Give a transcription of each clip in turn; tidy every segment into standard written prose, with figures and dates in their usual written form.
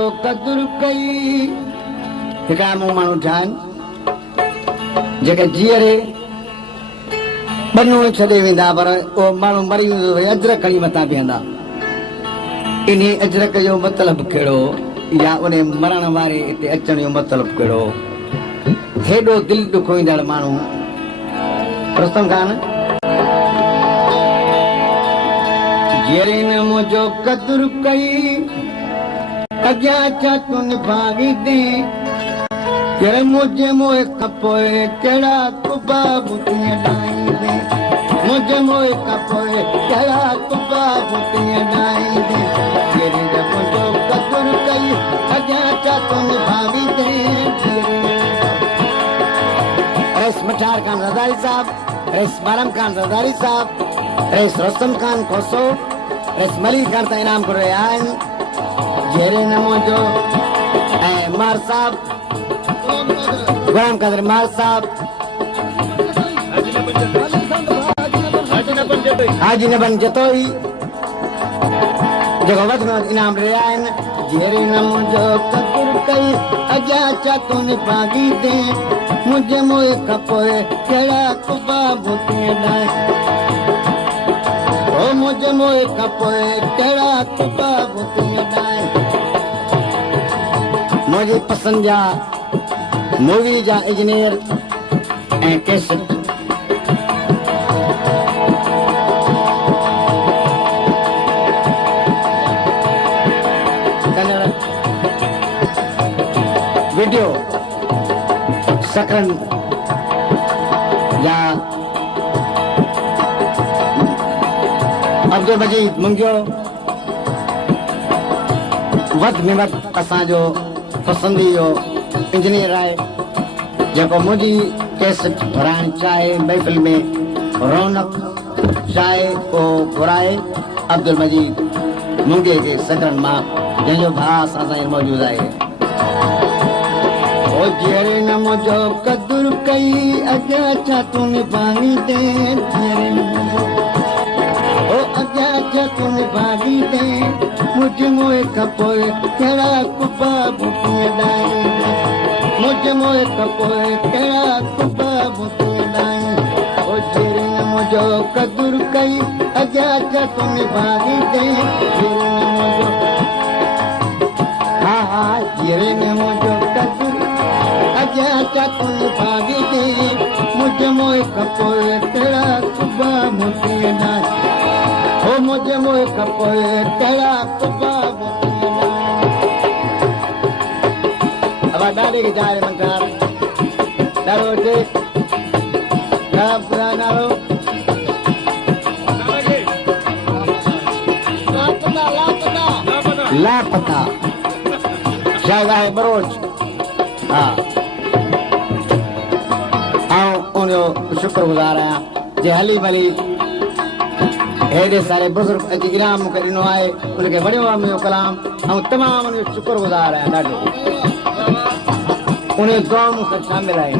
कदुर कई हिकिड़ा मूं माण्हू ठाहिनि जेके जीअरे ॿनूं छॾे वेंदा पर उहो माण्हू मरी वेंदो वरी अजरक खणी मथां बीहंदा। इन अजरक जो मतिलबु कहिड़ो या उन मरण वारे हिते अचण जो मतिलबु कहिड़ो? हेॾो दिलि ॾुखोईंदड़ माण्हू रुस्तम खान जीअरे न मुंहिंजो कदुर कई अॻियां छा तूं निभागी दे कहिड़े मुंहिंजे मोए खां पोइ कहिड़ा कुबा बुतीअ ॾाईंदे मुंहिंजे मोए खां पोइ कहिड़ा कुबा बुतीअ ॾाईंदे कहिड़े मुंहिंजो कदुर कई अॻियां छा तूं निभागी दे। रईस मठार खान रज़ारी साहब, रईस मारम खान रज़ारी साहब, रईस रुस्तम खान खोसो, रईस मलिक खान तां इनाम करे रहिया आहिनि। जेरे नमो जो मार साहब गुलाम कादर मार साहब हाजी नबन जतोई जेको वध में इनाम रहिया आहिनि। जेरे नमो जो कदुर कई अॻियां छा तूं निभागी दे मुंहिंजे मोए खां पोइ कहिड़ा कुबा बुतीअ ॾाए ओ मुंहिंजे मोए खां पोइ कहिड़ा कुबा बुतीअ ॾाए। मुंहिंजी पसंदि जा मूवी जा इंजीनियर ऐं कैसेट कन्नड़ वीडियो सकरन या अब्दुल मजीद मुंगियो वध में वध असांजो पसंदीदो इंजीनियर आहे जेको मुंहिंजी कैसेट घुराइण चाहे महफ़िल में रौनक चाहे उहो घुराए अब्दुल मजीद मुंगे जे सकरन मां जंहिंजो भाउ असां सां मौजूदु आहे। ओ जेरे न मुंहिंजो कदुर कई अॻियां छा तूं निभागी दे ओ अॻियां छा तूं निभागी दे मुंहिंजे मोए खां पोइ कहिड़ा कुबा बुतीअ ॾाईंदे मुंहिंजे मोए खां पोइ कहिड़ा कुबा बुतीअ ॾाईंदे ओ जेरे न मुंहिंजो कदुर कई अॻियां छा तूं निभागी दे जेरे न मुंहिंजो हा हा जेरे न मुंहिंजो कदुर अॻियां छा तूं निभागी दे मुंहिंजे मोए खां पोइ कहिड़ा कुबा बुतीअ ॾाईंदे ओ मुंहिंजे मोए खां पोइ कहिड़ा कुबा बुतीअ ॾाईंदे। ॾाढे के जा रहे मंकार ॾाढो हुजे पूरा नालो लापता शायद आहे बरोच हा ऐं उनजो शुक्रगुज़ार आहियां जे हली भली हेॾे सारे बुज़ुर्ग अची इनाम मूंखे ॾिनो आहे उनखे वणियो आहे मुंहिंजो कलाम ऐं तमामु उनजो शुक्रगुज़ार आहियां ॾाढो उन दुआ मूंखे शामिल आहे।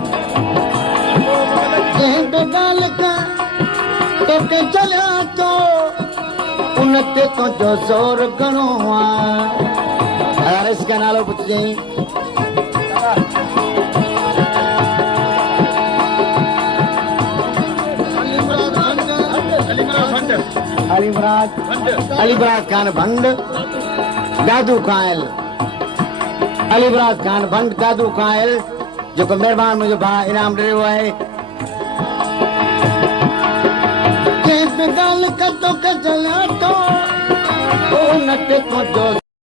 तोखे चलिया थो उन ते तुंहिंजो ज़ोर घणो आहे इसका नालो पुछजईं अलीमुराद खान भंड दादू कायल अलीमुराद खान भंड दादू कायल जेको महिरबानी मुंहिंजो भाउ इनाम ॾियो आहे। ॻाल्हि कर तोखे चलिया थो उन ते तुंहिंजो